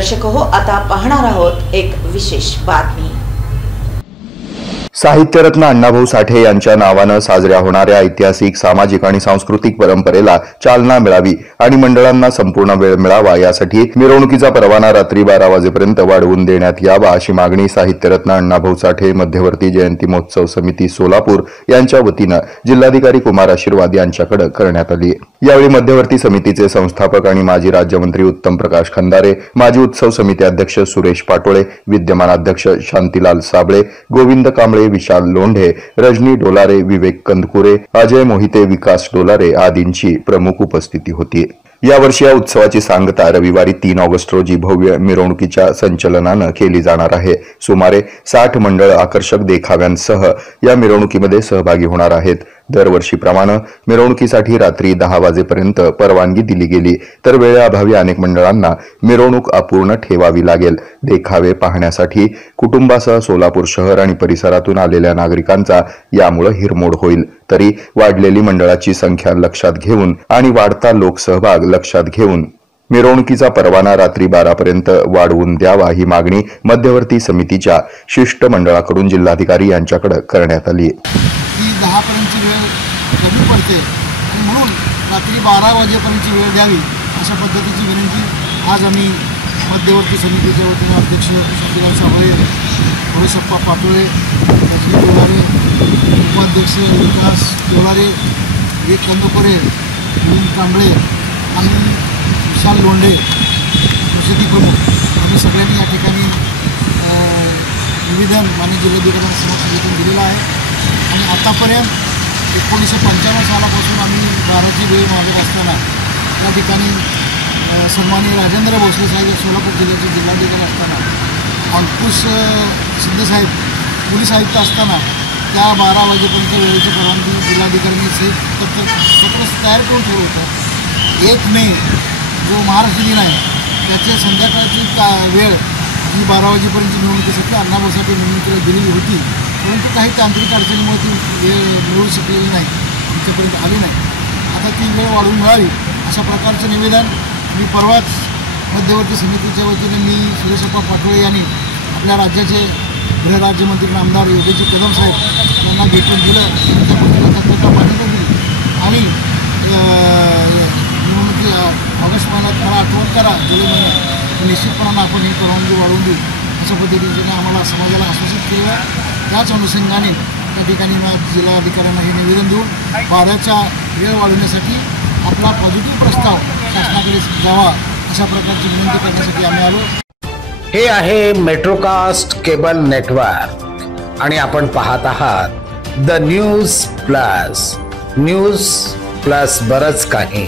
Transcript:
दर्शक हो, आता पाहणार आहोत एक विशेष बातमी। साहित्यरत्न अण्णाभाऊ साठे यांच्या नावानं साजऱ्या होणाऱ्या ऐतिहासिक, सामाजिक आणि सांस्कृतिक परंपरेला चालना मिळावी आणि मंडळांना संपूर्ण वेळ मिळावा यासाठी मिरवणुकीचा परवाना रात्री 12 वाजेपर्यंत वाढवून देण्यात यावा अशी मागणी साहित्यरत्न अण्णाभाऊ साठे मध्यवर्ती जयंती महोत्सव समिती सोलापूर यांच्या वतीनं जिल्हाधिकारी कुमार आशीर्वाद यांच्याकडे करण्यात आली। यावेळी मध्यवर्ती समितीचे संस्थापक आणि माजी राज्यमंत्री उत्तम प्रकाश खंदारे, माजी उत्सव समिती अध्यक्ष सुरेश पाटोळे, विद्यमान अध्यक्ष शांतीलाल साबळे, गोविंद कांबळे, विशाल लोंढे, रजनी डोलारे, विवेक कंदकुरे, अजय मोहिते, विकास डोलारे आदींची प्रमुख उपस्थिती होती। यावर्षी या उत्सवाची सांगता रविवारी 3 ऑगस्ट रोजी भव्य मिरवणुकीच्या संचलनानं केली जाणार आहे। सुमारे 60 मंडळ आकर्षक देखाव्यांसह या मिरवणुकीमध्ये सहभागी होणार आहेत। दरवर्षीप्रमाणे मिरवणुकीसाठी रात्री 10 वाजेपर्यंत परवानगी दिली गेली, तर वेळेअभावी अनेक मंडळांना मिरवणूक अपूर्ण ठेवावी लागेल। देखावे पाहण्यासाठी कुटुंबासह सोलापूर शहर आणि परिसरातून आलेल्या नागरिकांचा यामुळे हिरमोड होईल। तरी वाढलेली मंडळाची संख्या लक्षात घेऊन आणि वाढता लोकसहभाग लक्षात घेऊन मिरवणुकीचा परवाना रात्री 12 पर्यंत वाढवून द्यावा ही मागणी मध्यवर्ती समितीच्या शिष्टमंडळाकडून जिल्हाधिकारी यांच्याकडे करण्यात आली। 10 पर्यंतची वेळ कमी पडते आणि म्हणून रात्री 12 वाजेपर्यंतची वेळ द्यावी अशा पद्धतीची विनंती आज आम्ही मध्यवर्ती समितीच्या वतीने अध्यक्ष शांतीलाल साबळे, थोडेसप्पा पाटोळे, रजनी डोलारे, उपाध्यक्ष विकास डोलारे, विवेक कंदकुरे, गोविंद कांबळे आणि विशाल लोंढे परिषदी प्रमुख आम्ही सगळ्यांनी या ठिकाणी निवेदन माननीय जिल्हाधिकाऱ्यांसमोर निवेदन दिलेलं आहे। आणि आतापर्यंत 1995 सालापासून आम्ही 12ची वेळ मागत असताना या ठिकाणी सन्माननीय राजेंद्र भोसले साहेब सोलापूर जिल्ह्याचे जिल्हाधिकारी असताना, अंकुश शिंदेसाहेब पोलीस आयुक्त असताना त्या 12 वाजेपर्यंत वेळेची परवानगी जिल्हाधिकाऱ्यांनी पत्र तयार करून ठेवलं होतं। 1 मे जो महाराष्ट्र दिन आहे त्याचे संध्याकाळची वेळ ही 12 वाजेपर्यंत निवडणुकीसाठी अण्णाभाऊ साठे निवडणुकीला दिलेली होती, परंतु काही तांत्रिक अडचणीमुळे ती वेळ मिळू शकलेली नाही, आमच्यापर्यंत आली नाही। आता ती वेळ वाढवून मिळावी अशा प्रकारचं निवेदन मी परवाच मध्यवर्ती समितीच्या वतीने मी सुरेशप्पा पाटोळे यांनी आपल्या राज्याचे गृहराज्यमंत्री आमदार योगेश कदम साहेब यांना भेटून दिलं, त्यांच्या मंत्रिमंडळात मान्यता दिली आणि निवडणुकी ऑगस्ट महिन्यात मला आठवण करा, जुलै महिन्यात निश्चितपणानं आपण ही परवानगी वाढवून देऊ अशा पद्धतीने आम्हाला समाजाला आश्वासित केलं। त्याच अनुषंगाने त्या ठिकाणी जिल्हाधिकाऱ्यांना हे निवेदन देऊन 12च्या वेळ वाढवण्यासाठी आपला पॉझिटिव्ह प्रस्ताव शासनाकडे जावा अशा प्रकारची विनंती करण्यासाठी आम्ही आलो। हे आहे मेट्रोकास्ट केबल नेटवर्क आणि आपण पाहत आहात द न्यूज प्लस बरंच काही।